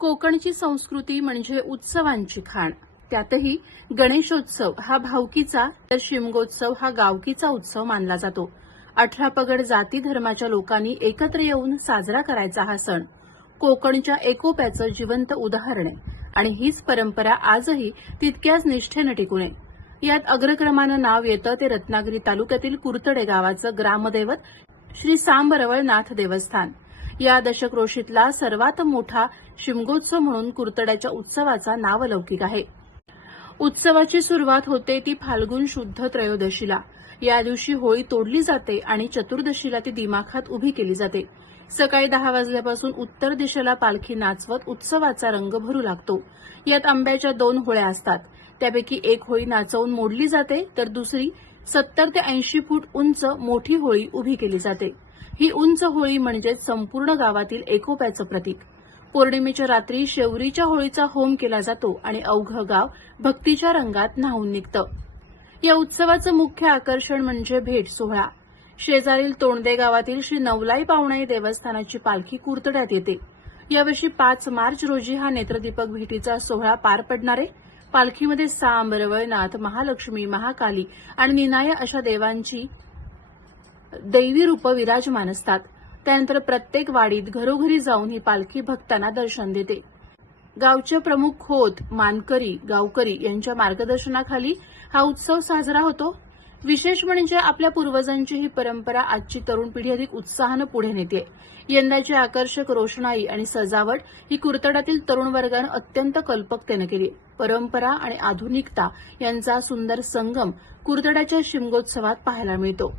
कोकणची संस्कृती म्हणजे उत्सवांची खाण. त्यातही गणेशोत्सव हा भावकीचा तर शिमगोत्सव हा गावकीचा उत्सव मानला जातो. 18 पगड जाती धर्माच्या लोकांनी एकत्र येऊन साजरा करायचा हा सण कोकणच्या एकोप्याचं जिवंत उदाहरण आहे आणि हीच परंपरा आजही तितक्याच निष्ठेनं टिकून आहे. यात अग्रक्रमानं नाव येतं ते रत्नागिरी तालुक्यातील कुरतडे गावाचं ग्रामदैवत श्री सांबरवळनाथ देवस्थान. या दशक्रोशीतला सर्वात मोठा शिमगोत्सव म्हणून कुरतड्याच्या उत्सवाचा नावलौकिक आहे. उत्सवाची सुरुवात होते ती फाल्गुन शुद्ध त्रयोदशीला. या दिवशी होळी तोडली जाते आणि चतुर्दशीला ती दिमाखात उभी केली जाते. सकाळी 10 वाजल्यापासून उत्तर दिशेला पालखी नाचवत उत्सवाचा रंग भरू लागतो. यात आंब्याच्या 2 होळ्या असतात. त्यापैकी एक होळी नाचवून मोडली जाते तर दुसरी 70 ते 80 फूट उंच मोठी होळी उभी केली जाते. ही उंच होळी म्हणजेच संपूर्ण गावातील एकोप्याचं प्रतीक. पौर्णिमेच्या रात्री शेवरीच्या होळीचा होम केला जातो आणि अवघं गाव भक्तीच्या रंगात न्हाऊन निघतं. या उत्सवाचं मुख्य आकर्षण म्हणजे भेट सोहळा. शेजारील तोंडदे गावातील श्री नवलाई पावणाई देवस्थानाची पालखी कुरतड्यात येते. यावर्षी 5 मार्च रोजी हा नेत्रदीपक भेटीचा सोहळा पार पडणार आहे. पालखीमध्ये सांब, रवळनाथ, महालक्ष्मी, महाकाली आणि निनाय अशा देवांची दैवी रूपं विराजमान असतात. त्यानंतर प्रत्येक वाडीत घरोघरी जाऊन ही पालखी भक्तांना दर्शन देते. गावचे प्रमुख खोत, मानकरी, गावकरी यांच्या मार्गदर्शनाखाली हा उत्सव साजरा होतो. विशेष म्हणजे आपल्या पूर्वजांची ही परंपरा आजची तरुण पिढी अधिक उत्साहानं पुढे नेते. यंदाची आकर्षक रोषणाई आणि सजावट ही कुरतड्यातील तरुण वर्गानं अत्यंत कल्पकतेनं केली. परंपरा आणि आधुनिकता यांचा सुंदर संगम कुरतड्याच्या शिमगोत्सवात पाहायला मिळतो.